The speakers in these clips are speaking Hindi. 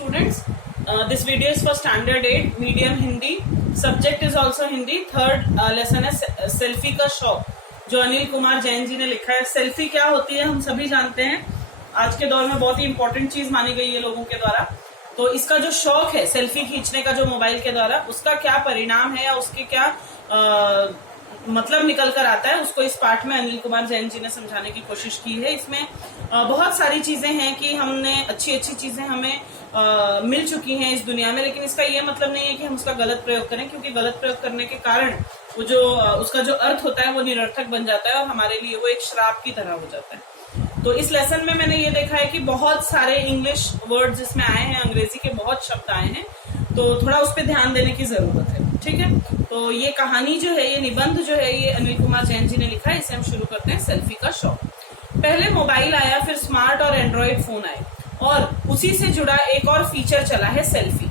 students. This video is for standard 8 medium Hindi. Subject is also Hindi. Third lesson है सेल्फी का शौक, जो अनिल कुमार जैन जी ने लिखा है। सेल्फी क्या होती है हम सभी जानते हैं, आज के दौर में बहुत ही इंपॉर्टेंट चीज मानी गई है लोगों के द्वारा। तो इसका जो शौक है सेल्फी खींचने का, जो मोबाइल के द्वारा, उसका क्या परिणाम है या उसके क्या मतलब निकल कर आता है, उसको इस पाठ में अनिल कुमार जैन जी ने समझाने की कोशिश की है। इसमें बहुत सारी चीजें हैं कि हमने अच्छी चीजें हमें मिल चुकी हैं इस दुनिया में, लेकिन इसका ये मतलब नहीं है कि हम उसका गलत प्रयोग करें, क्योंकि गलत प्रयोग करने के कारण वो जो उसका जो अर्थ होता है वो निरर्थक बन जाता है और हमारे लिए वो एक श्राप की तरह हो जाता है। तो इस लेसन में मैंने ये देखा है कि बहुत सारे इंग्लिश वर्ड्स इसमें आए हैं, अंग्रेजी के बहुत शब्द आए हैं, तो थोड़ा उस पर ध्यान देने की जरूरत है। ठीक है, तो ये कहानी जो है, ये निबंध जो है, ये अनिल कुमार जैन जी ने लिखा है। इसे हम शुरू करते हैं। सेल्फी का शौक। पहले मोबाइल आया, फिर स्मार्ट और एंड्रॉइड फोन आए और उसी से जुड़ा एक और फीचर चला है सेल्फी।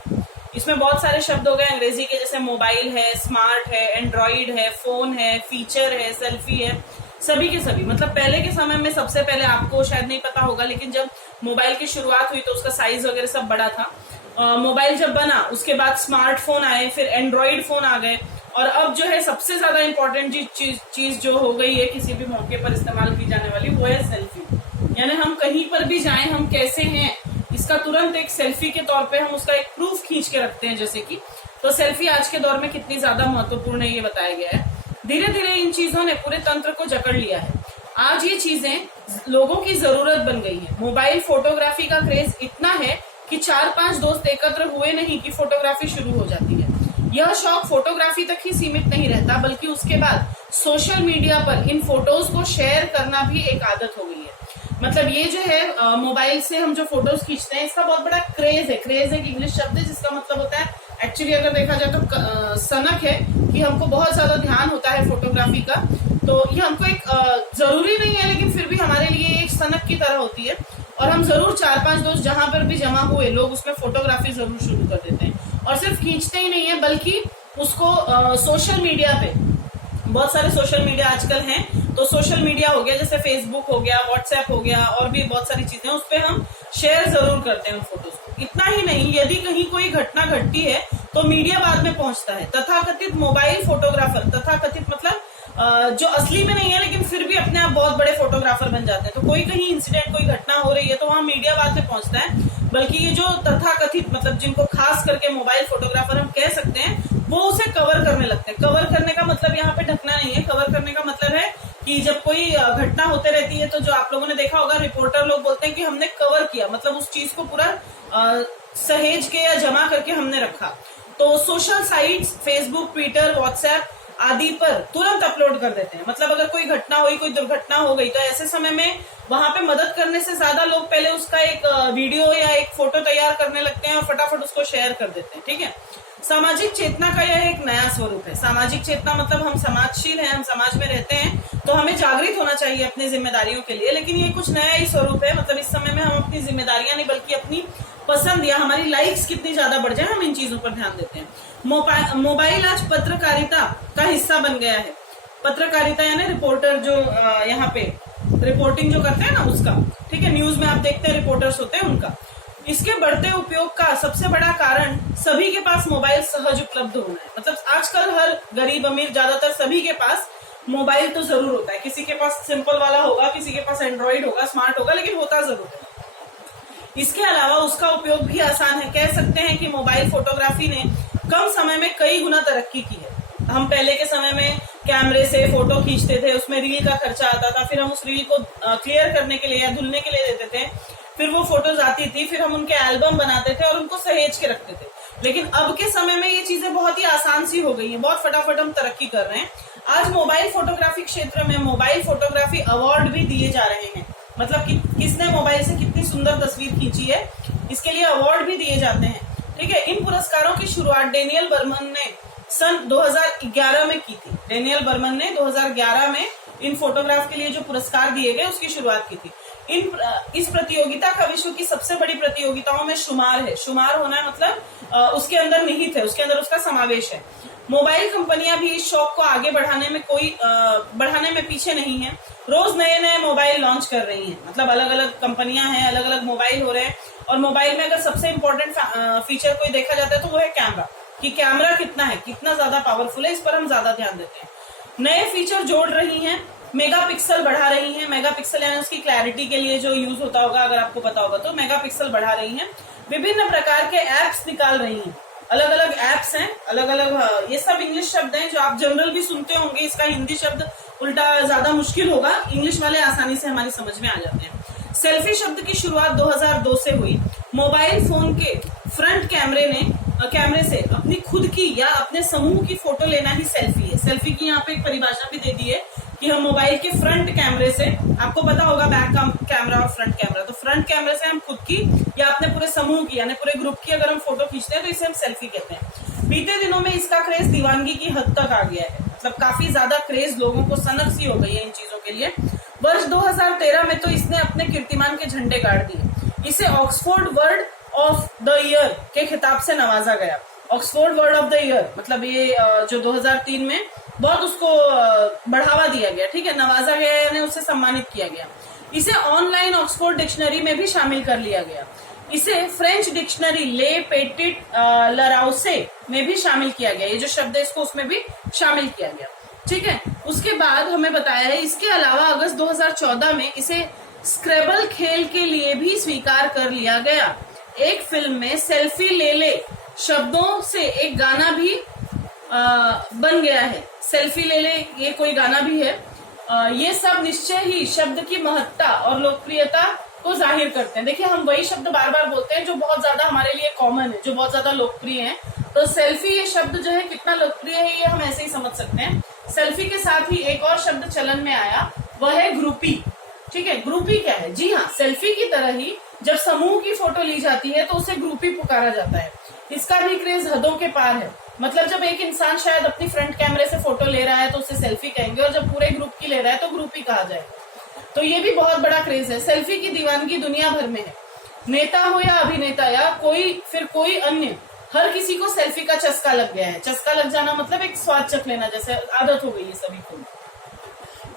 इसमें बहुत सारे शब्द हो गए अंग्रेजी के, जैसे मोबाइल है, स्मार्ट है, एंड्रॉइड है, फोन है, फीचर है, सेल्फी है, सभी के सभी। मतलब पहले के समय में सबसे पहले, आपको शायद नहीं पता होगा, लेकिन जब मोबाइल की शुरुआत हुई तो उसका साइज वगैरह सब बड़ा था। मोबाइल जब बना उसके बाद स्मार्टफोन आए, फिर एंड्रॉइड फोन आ गए, और अब जो है सबसे ज्यादा इंपॉर्टेंट चीज जो हो गई है किसी भी मौके पर इस्तेमाल की जाने वाली, वो है सेल्फी। यानी हम कहीं पर भी जाएं, हम कैसे हैं, इसका तुरंत एक सेल्फी के तौर पे हम उसका एक प्रूफ खींच के रखते हैं, जैसे कि। तो सेल्फी आज के दौर में कितनी ज्यादा महत्वपूर्ण है ये बताया गया है। धीरे धीरे इन चीजों ने पूरे तंत्र को जकड़ लिया है। आज ये चीजें लोगों की जरूरत बन गई है। मोबाइल फोटोग्राफी का क्रेज इतना है कि 4-5 दोस्त एकत्र हुए नहीं कि फोटोग्राफी शुरू हो जाती है। यह शौक फोटोग्राफी तक ही सीमित नहीं रहता, बल्कि उसके बाद सोशल मीडिया पर इन फोटोज को शेयर करना भी एक आदत हो गई है। मतलब ये जो है मोबाइल से हम जो फोटोज खींचते हैं, इसका बहुत बड़ा क्रेज है। क्रेज एक इंग्लिश शब्द है जिसका मतलब होता है, एक्चुअली अगर देखा जाए तो सनक है, कि हमको बहुत ज्यादा ध्यान होता है फोटोग्राफी का। तो ये हमको एक जरूरी नहीं है, लेकिन फिर भी हमारे लिए एक सनक की तरह होती है, और हम जरूर 4-5 दोस्त जहां पर भी जमा हुए लोग उसमें फोटोग्राफी जरूर शुरू कर देते हैं। और सिर्फ खींचते ही नहीं है, बल्कि उसको सोशल मीडिया पे, बहुत सारे सोशल मीडिया आजकल हैं, तो सोशल मीडिया हो गया, जैसे फेसबुक हो गया, व्हाट्सएप हो गया, और भी बहुत सारी चीजें, उस पर हम शेयर जरूर करते हैं फोटोज को। इतना ही नहीं, यदि कहीं कोई घटना घटती है तो मीडिया बाद में पहुंचता है। तथाकथित मोबाइल फोटोग्राफर, तथाकथित मतलब जो असली में नहीं है, लेकिन फिर भी अपने आप बहुत बड़े फोटोग्राफर बन जाते हैं। तो कोई कहीं इंसिडेंट, कोई घटना हो रही है तो वहां मीडिया बाद में पहुंचता है, बल्कि ये जो तथाकथित, मतलब जिनको खास करके मोबाइल फोटोग्राफर हम कह सकते हैं, वो उसे कवर करने लगते हैं। कवर करने का मतलब यहाँ पे ढकना नहीं है। कवर करने का मतलब है कि जब कोई घटना होते रहती है, तो जो आप लोगों ने देखा होगा, रिपोर्टर लोग बोलते हैं कि हमने कवर किया, मतलब उस चीज को पूरा सहेज के या जमा करके हमने रखा। तो social sites, Facebook, Twitter, WhatsApp आदि पर तुरंत अपलोड कर देते हैं। मतलब अगर कोई घटना हुई, कोई दुर्घटना हो गई, तो ऐसे समय में वहां पे मदद करने से ज्यादा लोग पहले उसका एक वीडियो या एक फोटो तैयार करने लगते हैं और फटाफट उसको शेयर कर देते हैं। ठीक है, सामाजिक चेतना का यह एक नया स्वरूप है। सामाजिक चेतना मतलब हम समाजशील हैं, हम समाज में रहते हैं, तो हमें जागृत होना चाहिए अपनी जिम्मेदारियों के लिए, लेकिन ये कुछ नया ही स्वरूप है। मतलब इस समय में हम अपनी जिम्मेदारियां नहीं, बल्कि अपनी पसंद या हमारी लाइक्स कितनी ज्यादा बढ़ जाए, हम इन चीजों पर ध्यान देते हैं। मोबाइल आज पत्रकारिता का हिस्सा बन गया है। पत्रकारिता यानी रिपोर्टर, जो यहाँ पे रिपोर्टिंग जो करते हैं ना, उसका। ठीक है, न्यूज में आप देखते हैं रिपोर्टर्स होते हैं, उनका। इसके बढ़ते उपयोग का सबसे बड़ा कारण सभी के पास मोबाइल सहज उपलब्ध होना है। मतलब आजकल हर गरीब अमीर, ज्यादातर सभी के पास मोबाइल तो जरूर होता है। किसी के पास सिंपल वाला होगा, किसी के पास एंड्रॉइड होगा, स्मार्ट होगा, लेकिन होता जरूर है। इसके अलावा उसका उपयोग भी आसान है। कह सकते हैं कि मोबाइल फोटोग्राफी ने कम समय में कई गुना तरक्की की है। हम पहले के समय में कैमरे से फोटो खींचते थे, उसमें रील का खर्चा आता था, फिर हम उस रील को क्लियर करने के लिए या धुलने के लिए देते थे, फिर वो फोटोज आती थी, फिर हम उनके एल्बम बनाते थे और उनको सहेज के रखते थे। लेकिन अब के समय में ये चीजें बहुत ही आसान सी हो गई हैं, बहुत फटाफट हम तरक्की कर रहे हैं। आज मोबाइल फोटोग्राफी क्षेत्र में मोबाइल फोटोग्राफी अवार्ड भी दिए जा रहे हैं। मतलब किसने मोबाइल से कितनी सुंदर तस्वीर खींची है, इसके लिए अवार्ड भी दिए जाते हैं। ठीक है, इन पुरस्कारों की शुरुआत डेनियल बर्मन ने सन 2011 में की थी। डेनियल बर्मन ने 2011 में इन फोटोग्राफ के लिए जो पुरस्कार दिए गए, उसकी शुरुआत की थी। इस प्रतियोगिता का विश्व की सबसे बड़ी प्रतियोगिताओं में शुमार है। शुमार होना मतलब उसके अंदर निहित है, उसके अंदर उसका समावेश है। मोबाइल कंपनियां भी इस शौक को आगे बढ़ाने में पीछे नहीं है। रोज नए नए मोबाइल लॉन्च कर रही हैं, मतलब अलग अलग कंपनियां हैं, अलग अलग मोबाइल हो रहे हैं। और मोबाइल में अगर सबसे इंपॉर्टेंट फीचर कोई देखा जाता है तो वो है कैमरा, कि कैमरा कितना है, कितना ज्यादा पावरफुल है, इस पर हम ज्यादा ध्यान देते हैं। नए फीचर जोड़ रही हैं, मेगापिक्सल बढ़ा रही हैं। मेगापिक्सल यानी उसकी क्लैरिटी के लिए जो यूज होता होगा, अगर आपको पता होगा तो मेगापिक्सल बढ़ा रही हैं। विभिन्न प्रकार के एप्स निकाल रही हैं, अलग अलग एप्स हैं, अलग अलग, ये सब इंग्लिश शब्द हैं जो आप जनरल भी सुनते होंगे। इसका हिंदी शब्द उल्टा ज्यादा मुश्किल होगा, इंग्लिश वाले आसानी से हमारी समझ में आ जाते हैं। सेल्फी शब्द की शुरुआत 2002 से हुई। मोबाइल फोन के फ्रंट कैमरे से अपनी खुद की या अपने समूह की फोटो लेना ही सेल्फी है। सेल्फी की यहाँ पे एक परिभाषा भी दे दी है कि हम मोबाइल के फ्रंट कैमरे से, आपको पता होगा बैक कैमरा और फ्रंट कैमरा, तो फ्रंट कैमरे से हम खुद की या अपने पूरे समूह की यानी पूरे ग्रुप की अगर हम फोटो खींचते हैं तो इसे हम सेल्फी कहते हैं। बीते दिनों में इसका क्रेज दीवानगी की हद तक आ गया है, मतलब काफी ज्यादा क्रेज, लोगों को सनक सी हो गई है इन चीजों के लिए। वर्ष 2013 में तो इसने अपने कीर्तिमान के झंडे गाड़ दिए। इसे Oxford word of the year के खिताब से नवाजा गया। Oxford word of the year मतलब ये जो 2003 में बहुत उसको बढ़ावा दिया गया, ठीक है, नवाजा गया यानी उससे सम्मानित किया गया। इसे ऑनलाइन ऑक्सफोर्ड डिक्शनरी में भी शामिल कर लिया गया। इसे फ्रेंच डिक्शनरी ले पेटिट लराउसे में भी शामिल किया गया। ये जो शब्द है इसको उसमें भी शामिल किया गया, ठीक है। उसके बाद हमें बताया है इसके अलावा अगस्त 2014 में इसे स्क्रेबल खेल के लिए भी स्वीकार कर लिया गया। एक फिल्म में सेल्फी ले ले शब्दों से एक गाना भी बन गया है। सेल्फी ले ले ये कोई गाना भी है। ये सब निश्चय ही शब्द की महत्ता और लोकप्रियता को जाहिर करते हैं। देखिए हम वही शब्द बार बार बोलते हैं जो बहुत ज्यादा हमारे लिए कॉमन है, जो बहुत ज्यादा लोकप्रिय है। तो सेल्फी ये शब्द जो है कितना लोकप्रिय है ये हम ऐसे ही समझ सकते हैं। सेल्फी के साथ ही एक और शब्द चलन में आया, वह है ग्रुपी, ठीक है। ग्रुपी क्या है? जी हाँ, सेल्फी की तरह ही जब समूह की फोटो ली जाती है तो उसे ग्रुपी पुकारा जाता है। इसका भी क्रेज हदों के पार है। मतलब जब एक इंसान शायद अपनी फ्रंट कैमरे से फोटो ले रहा है तो उसे सेल्फी कहेंगे, और जब पूरे ग्रुप की ले रहा है तो ग्रुपी कहा जाएगा। तो ये भी बहुत बड़ा क्रेज है। सेल्फी की दीवानगी दुनिया भर में है। नेता हो या अभिनेता या कोई अन्य, हर किसी को सेल्फी का चस्का लग गया है। चस्का लग जाना मतलब एक स्वाद चख लेना, जैसे आदत हो गई है सभी को।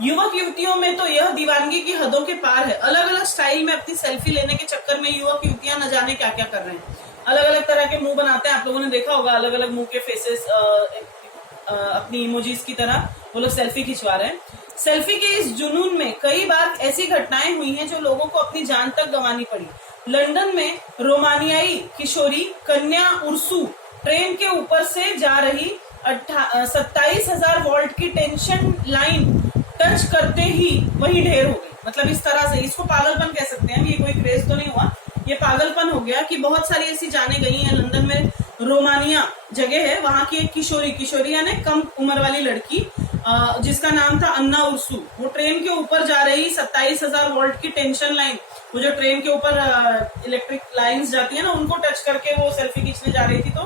युवक युवतियों में तो यह दीवानगी की हदों के पार है। अलग अलग स्टाइल में अपनी सेल्फी लेने के चक्कर में युवक युवतियां न जाने क्या क्या कर रहे हैं। अलग अलग तरह के मुंह बनाते हैं, आप लोगों ने देखा होगा, अलग अलग मुंह के फेसेस अपनी इमोजीज की तरह वो लोग सेल्फी खिंचवा रहे हैं। सेल्फी के इस जुनून में कई बार ऐसी घटनाएं हुई हैं जो लोगों को अपनी जान तक गंवानी पड़ी। लंदन में रोमानियाई किशोरी कन्या उर्सू ट्रेन के ऊपर से जा रही 27,000 वोल्ट की टेंशन लाइन टच करते ही वही ढेर हो गई। मतलब इस तरह से इसको पागलपन कह सकते हैं। ये कोई क्रेज तो नहीं हुआ, ये पागलपन हो गया कि बहुत सारी ऐसी जाने गई हैं। लंदन में रोमानिया जगह है, वहां की एक किशोरी यानी कम उम्र वाली लड़की जिसका नाम था अन्ना उर्सू, वो ट्रेन के ऊपर जा रही 27,000 वोल्ट की टेंशन लाइन, वो जो ट्रेन के ऊपर इलेक्ट्रिक लाइंस जाती है ना, उनको टच करके वो सेल्फी खींचने जा रही थी, तो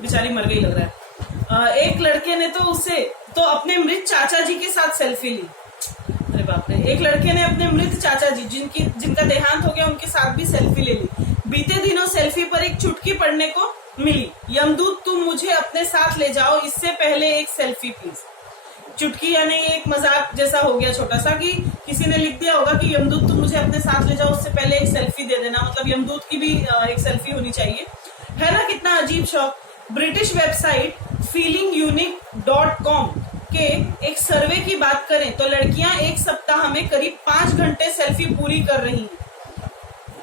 बेचारी मर गई लग रहा है। एक लड़के ने तो अपने मृत चाचा जी के साथ सेल्फी ली। अरे बाप रे। एक लड़के ने अपने मृत चाचा जी जिनका देहांत हो गया उनके साथ भी सेल्फी ले ली। बीते दिनों सेल्फी पर एक चुटकी पढ़ने को मिली, यमदूत तुम मुझे अपने साथ ले जाओ, इससे पहले एक सेल्फी प्लीज। चुटकी यानी एक मजाक जैसा हो गया छोटा सा, कि किसी ने लिख दिया होगा कि यमदूत तुम मुझे अपने साथ ले जाओ, उससे पहले एक सेल्फी दे देना, मतलब यमदूत की भी एक सेल्फी होनी चाहिए, है ना। कितना अजीब शौक। ब्रिटिश वेबसाइट feelingunique.com के एक सर्वे की बात करें तो लड़कियां एक सप्ताह में करीब 5 घंटे सेल्फी पूरी कर रही हैं।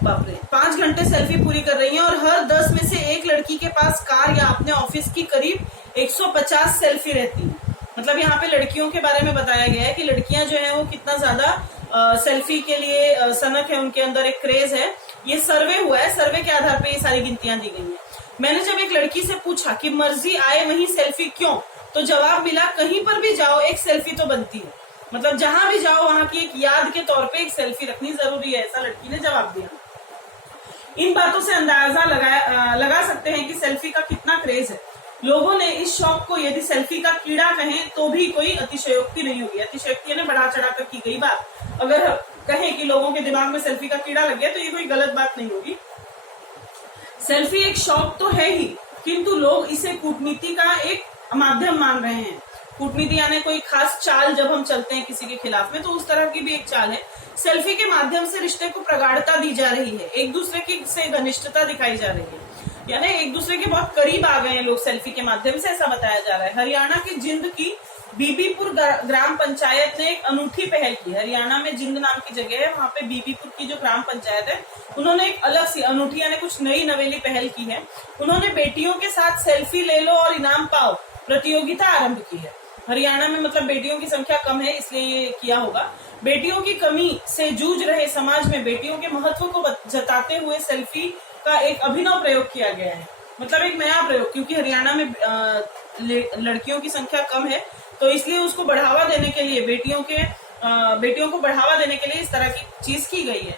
बाप रे, 5 घंटे सेल्फी पूरी कर रही हैं, और हर 10 में से एक लड़की के पास कार या अपने ऑफिस की करीब 150 सेल्फी रहती है। मतलब यहाँ पे लड़कियों के बारे में बताया गया है कि लड़कियां जो है वो कितना ज्यादा सेल्फी के लिए सनक है, उनके अंदर एक क्रेज है। ये सर्वे हुआ है, सर्वे के आधार पे ये सारी गिनतियां दी गई हैं। मैंने जब एक लड़की से पूछा कि मर्जी आए वहीं सेल्फी क्यों, तो जवाब मिला कहीं पर भी जाओ एक सेल्फी तो बनती है। मतलब जहां भी जाओ वहां की एक याद के तौर पे एक सेल्फी रखनी जरूरी है, ऐसा लड़की ने जवाब दिया। इन बातों से अंदाजा लगा सकते हैं कि सेल्फी का कितना क्रेज है। लोगों ने इस शौक को यदि सेल्फी का कीड़ा कहें तो भी कोई अतिशयोक्ति नहीं होगी। अतिशयोक्ति ने बढ़ा चढ़ा कर की गई बात। अगर कहें कि लोगों के दिमाग में सेल्फी का कीड़ा लग गया तो ये कोई गलत बात नहीं होगी। सेल्फी एक शौक तो है ही, किंतु लोग इसे कूटनीति का एक माध्यम मान रहे हैं। कूटनीति यानी कोई खास चाल जब हम चलते हैं किसी के खिलाफ में, तो उस तरह की भी एक चाल है। सेल्फी के माध्यम से रिश्ते को प्रगाढ़ता दी जा रही है, एक दूसरे की से घनिष्ठता दिखाई जा रही है, यानी एक दूसरे के बहुत करीब आ गए हैं लोग सेल्फी के माध्यम से, ऐसा बताया जा रहा है। हरियाणा की जिंद की बीबीपुर ग्राम पंचायत ने एक अनूठी पहल की। हरियाणा में जिंद नाम की जगह है, वहां पे बीबीपुर की जो ग्राम पंचायत है उन्होंने एक अलग सी अनूठी यानी कुछ नई नवेली पहल की है। उन्होंने बेटियों के साथ सेल्फी ले लो और इनाम पाओ प्रतियोगिता आरंभ की है। हरियाणा में मतलब बेटियों की संख्या कम है इसलिए ये किया होगा। बेटियों की कमी से जूझ रहे समाज में बेटियों के महत्व को जताते हुए सेल्फी का एक अभिनव प्रयोग किया गया है, मतलब एक नया प्रयोग, क्योंकि हरियाणा में लड़कियों की संख्या कम है तो इसलिए उसको बढ़ावा देने के लिए बेटियों को बढ़ावा देने के लिए इस तरह की चीज की गई है।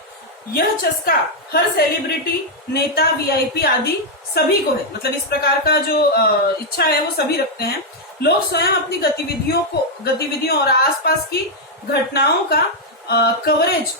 यह चस्का हर सेलिब्रिटी, नेता, वीआईपी आदि सभी को है, मतलब इस प्रकार का जो इच्छा है वो सभी रखते हैं। लोग स्वयं अपनी गतिविधियों और आसपास की घटनाओं का कवरेज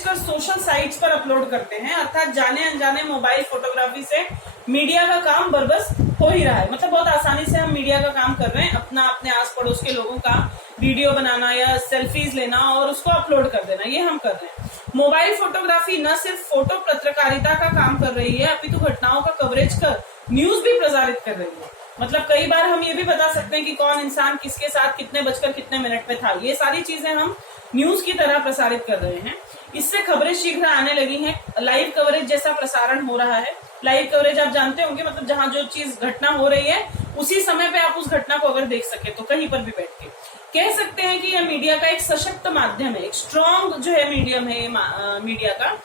कर सोशल साइट्स पर अपलोड करते हैं, अर्थात जाने अनजाने मोबाइल फोटोग्राफी से मीडिया का काम बरबस हो ही रहा है। मतलब बहुत आसानी से हम मीडिया का काम कर रहे हैं, अपने आस पड़ोस के लोगों का वीडियो बनाना या सेल्फीज लेना और उसको अपलोड कर देना, ये हम कर रहे हैं। मोबाइल फोटोग्राफी न सिर्फ फोटो पत्रकारिता का काम कर रही है, अपितु घटनाओं का कवरेज कर न्यूज भी प्रसारित कर रही है। मतलब कई बार हम ये भी बता सकते हैं कि कौन इंसान किसके साथ कितने बजकर कितने मिनट में था, ये सारी चीजें हम न्यूज की तरह प्रसारित कर रहे हैं। इससे खबरें शीघ्र आने लगी हैं, लाइव कवरेज जैसा प्रसारण हो रहा है। लाइव कवरेज आप जानते होंगे, मतलब जहां जो चीज घटना हो रही है उसी समय पे आप उस घटना को अगर देख सके तो कहीं पर भी बैठ के कह सकते हैं कि यह मीडिया का एक सशक्त माध्यम है, एक स्ट्रॉन्ग जो है मीडियम है मीडिया का।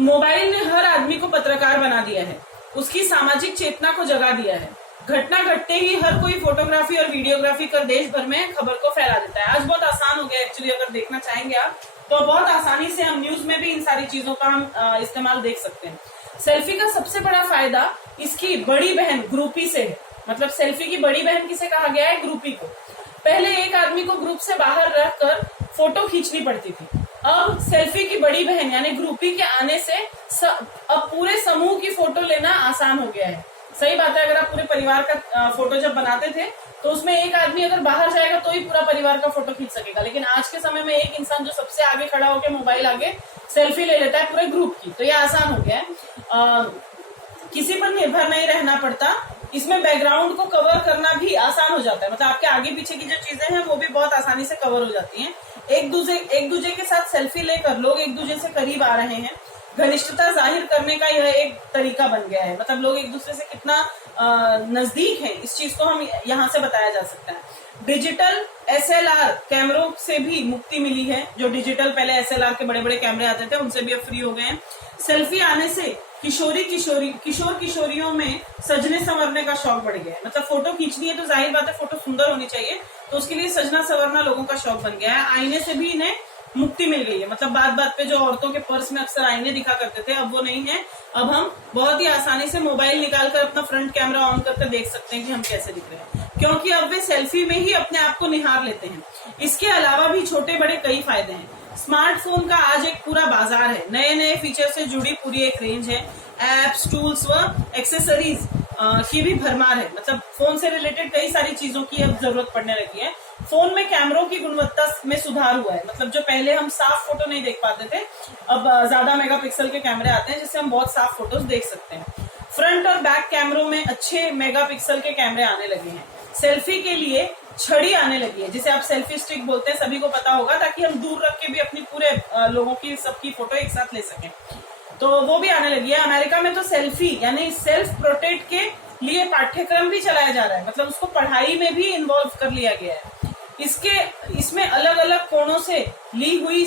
मोबाइल ने हर आदमी को पत्रकार बना दिया है, उसकी सामाजिक चेतना को जगा दिया है। घटना घटते ही हर कोई फोटोग्राफी और वीडियोग्राफी कर देश भर में खबर को फैला देता है। आज बहुत आसान हो गया एक्चुअली, अगर देखना चाहेंगे आप तो बहुत आसानी से हम न्यूज में भी इन सारी चीजों का हम इस्तेमाल देख सकते हैं। सेल्फी का सबसे बड़ा फायदा इसकी बड़ी बहन ग्रुपी से है, मतलब सेल्फी की बड़ी बहन किसे कहा गया है? ग्रुपी को। पहले एक आदमी को ग्रुप से बाहर रखकर फोटो खींचनी पड़ती थी, अब सेल्फी की बड़ी बहन यानी ग्रुपी के आने से अब पूरे समूह की फोटो लेना आसान हो गया है। सही बात है, अगर आप पूरे परिवार का फोटो जब बनाते थे तो उसमें एक आदमी अगर बाहर जाएगा तो ही पूरा परिवार का फोटो खींच सकेगा, लेकिन आज के समय में एक इंसान जो सबसे आगे खड़ा होकर मोबाइल आगे सेल्फी ले लेता है पूरे ग्रुप की, तो ये आसान हो गया है। किसी पर निर्भर नहीं रहना पड़ता, इसमें बैकग्राउंड को कवर करना भी आसान हो जाता है, मतलब आपके आगे पीछे की जो चीजें हैं वो भी बहुत आसानी से कवर हो जाती हैं। एक दूसरे के साथ सेल्फी लेकर लोग एक दूसरे से करीब आ रहे हैं, घनिष्ठता जाहिर करने का यह एक तरीका बन गया है, मतलब लोग एक दूसरे से कितना नजदीक हैं इस चीज को हम यहाँ से बताया जा सकता है। डिजिटल SLR कैमरों से भी मुक्ति मिली है, जो डिजिटल पहले SLR के बड़े बड़े कैमरे आते थे उनसे भी अब फ्री हो गए हैं। सेल्फी आने से किशोर किशोरियों में सजने संवरने का शौक बढ़ गया है, मतलब फोटो खींचनी है तो जाहिर बात है फोटो सुंदर होनी चाहिए, तो उसके लिए सजना संवरना लोगों का शौक बन गया है। आईने से भी इन्हें मुक्ति मिल गई है, मतलब बात बात पे जो औरतों के पर्स में अक्सर आईने दिखा करते थे अब वो नहीं है, अब हम बहुत ही आसानी से मोबाइल निकालकर अपना फ्रंट कैमरा ऑन करके देख सकते हैं कि हम कैसे दिख रहे हैं, क्योंकि अब वे सेल्फी में ही अपने आप को निहार लेते हैं। इसके अलावा भी छोटे बड़े कई फायदे हैं। स्मार्टफोन का आज एक पूरा बाजार है, नए नए फीचर से जुड़ी पूरी एक रेंज है। एप्स, टूल्स व एक्सेसरीज की भी भरमार है, मतलब फोन से रिलेटेड कई सारी चीजों की अब जरूरत पड़ने लगी है। फोन में कैमरों की गुणवत्ता में सुधार हुआ है, मतलब जो पहले हम साफ फोटो नहीं देख पाते थे अब ज्यादा मेगापिक्सल के कैमरे आते हैं जिससे हम बहुत साफ फोटोज देख सकते हैं। फ्रंट और बैक कैमरों में अच्छे मेगापिक्सल के कैमरे आने लगे हैं। सेल्फी के लिए छड़ी आने लगी है, जिसे आप सेल्फी स्टिक बोलते हैं, सभी को पता होगा, ताकि हम दूर रख के भी अपनी पूरे लोगों की सबकी फोटो एक साथ ले सकें, तो वो भी आने लगी है। अमेरिका में तो सेल्फी यानी सेल्फ प्रोटेक्ट के लिए पाठ्यक्रम भी चलाया जा रहा है, मतलब उसको पढ़ाई में भी इन्वॉल्व कर लिया गया है। इसमें अलग अलग कोणों से ली हुई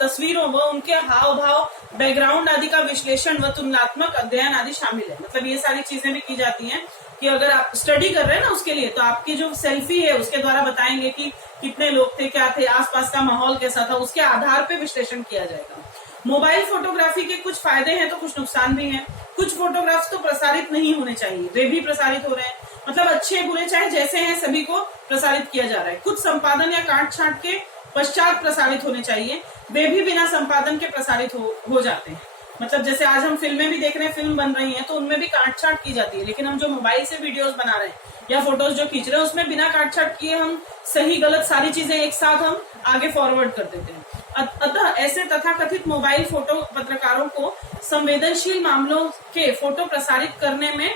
तस्वीरों व उनके हाव भाव, बैकग्राउंड आदि का विश्लेषण व तुलनात्मक अध्ययन आदि शामिल है, मतलब ये सारी चीजें भी की जाती हैं कि अगर आप स्टडी कर रहे हैं ना उसके लिए, तो आपकी जो सेल्फी है उसके द्वारा बताएंगे कि कितने लोग थे, क्या थे, आसपास का माहौल कैसा था, उसके आधार पे विश्लेषण किया जाएगा। मोबाइल फोटोग्राफी के कुछ फायदे हैं तो कुछ नुकसान भी हैं। कुछ फोटोग्राफ्स तो प्रसारित नहीं होने चाहिए, वे भी प्रसारित हो रहे हैं, मतलब अच्छे बुरे चाहे जैसे हैं सभी को प्रसारित किया जा रहा है। कुछ संपादन या काट छांट के पश्चात प्रसारित होने चाहिए, वे भी बिना संपादन के प्रसारित हो जाते हैं। मतलब जैसे आज हम फिल्में भी देख रहे हैं, फिल्म बन रही है तो उनमें भी काट छांट की जाती है, लेकिन हम जो मोबाइल से वीडियोस बना रहे हैं या फोटोज जो खींच रहे हैं उसमें बिना काट छाट किए हम सही गलत सारी चीजें एक साथ हम आगे फॉरवर्ड कर देते हैं। अतः ऐसे तथाकथित मोबाइल फोटो पत्रकारों को संवेदनशील मामलों के फोटो प्रसारित करने में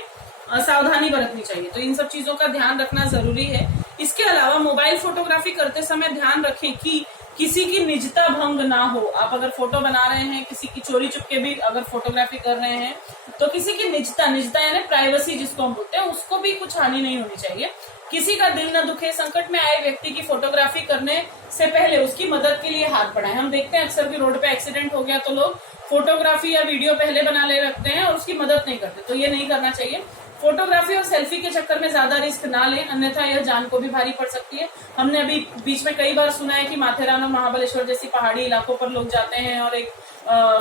सावधानी बरतनी चाहिए। तो इन सब चीजों का ध्यान रखना जरूरी है। इसके अलावा मोबाइल फोटोग्राफी करते समय ध्यान रखें कि किसी की निजता भंग ना हो। आप अगर फोटो बना रहे हैं, किसी की चोरी चुपके भी अगर फोटोग्राफी कर रहे हैं, तो किसी की निजता यानी प्राइवेसी जिसको हम बोलते हैं, उसको भी कुछ हानि नहीं होनी चाहिए। किसी का दिल न दुखे, संकट में आए व्यक्ति की फोटोग्राफी करने से पहले उसकी मदद के लिए हाथ बढ़ाएं। हम देखते हैं अक्सर कि रोड पे एक्सीडेंट हो गया तो लोग फोटोग्राफी या वीडियो पहले बना ले रखते हैं और उसकी मदद नहीं करते, तो ये नहीं करना चाहिए। फोटोग्राफी और सेल्फी के चक्कर में ज्यादा रिस्क ना लें, अन्यथा यह जान को भी भारी पड़ सकती है। हमने अभी बीच में कई बार सुना है कि माथेरान और महाबलेश्वर जैसी पहाड़ी इलाकों पर लोग जाते हैं और एक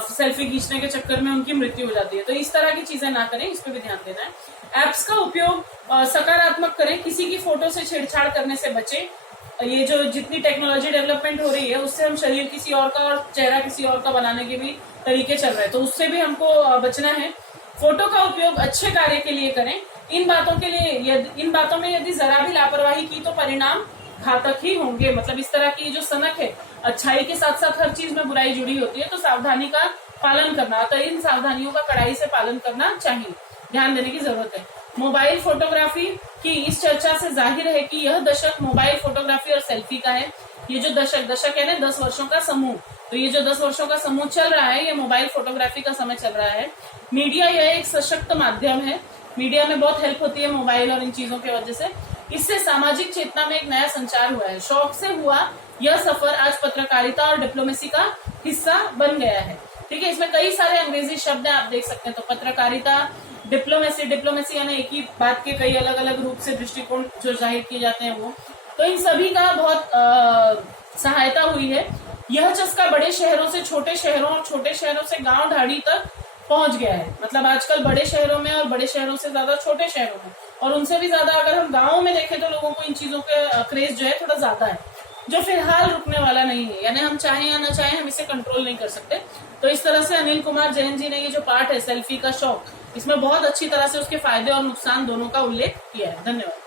सेल्फी खींचने के चक्कर में उनकी मृत्यु हो जाती है। तो इस तरह की चीजें ना करें, इस पे भी ध्यान देना है। एप्स का उपयोग सकारात्मक करें, किसी की फोटो से छेड़छाड़ करने से बचें। ये जो जितनी टेक्नोलॉजी डेवलपमेंट हो रही है उससे हम शरीर किसी और का और चेहरा किसी और का बनाने के भी तरीके चल रहे हैं, तो उससे भी हमको बचना है। फोटो का उपयोग अच्छे कार्य के लिए करें। इन बातों में यदि जरा भी लापरवाही की तो परिणाम घातक ही होंगे। मतलब इस तरह की जो सनक है, अच्छाई के साथ साथ हर चीज में बुराई जुड़ी होती है, तो सावधानी का पालन करना, तो इन सावधानियों का कड़ाई से पालन करना चाहिए, ध्यान देने की जरूरत है। मोबाइल फोटोग्राफी की इस चर्चा से जाहिर है कि यह दशक मोबाइल फोटोग्राफी और सेल्फी का है। ये जो दशक है ना, 10 वर्षों का समूह, तो ये जो 10 वर्षों का समूह चल रहा है, ये मोबाइल फोटोग्राफी का समय चल रहा है। मीडिया यह एक सशक्त माध्यम है, मीडिया में बहुत हेल्प होती है मोबाइल और इन चीजों की वजह से। इससे सामाजिक चेतना में एक नया संचार हुआ है। शौक से हुआ यह सफर आज पत्रकारिता और डिप्लोमेसी का हिस्सा बन गया है। ठीक है, इसमें कई सारे अंग्रेजी शब्द हैं, आप देख सकते हैं। तो पत्रकारिता, डिप्लोमेसी यानी एक ही बात के कई अलग अलग रूप से दृष्टिकोण जो जाहिर किए जाते हैं वो, तो इन सभी का बहुत सहायता हुई है। यह चस्का बड़े शहरों से छोटे शहरों और छोटे शहरों से गांव ढाड़ी तक पहुंच गया है। मतलब आजकल बड़े शहरों में और बड़े शहरों से ज्यादा छोटे शहरों में, और उनसे भी ज्यादा अगर हम गाँवों में देखें तो लोगों को इन चीजों के क्रेज जो है थोड़ा ज्यादा है, जो फिलहाल रुकने वाला नहीं है। यानी हम चाहें या ना चाहें हम इसे कंट्रोल नहीं कर सकते। तो इस तरह से अनिल कुमार जैन जी ने ये जो पार्ट है सेल्फी का शौक, इसमें बहुत अच्छी तरह से उसके फायदे और नुकसान दोनों का उल्लेख किया है। धन्यवाद।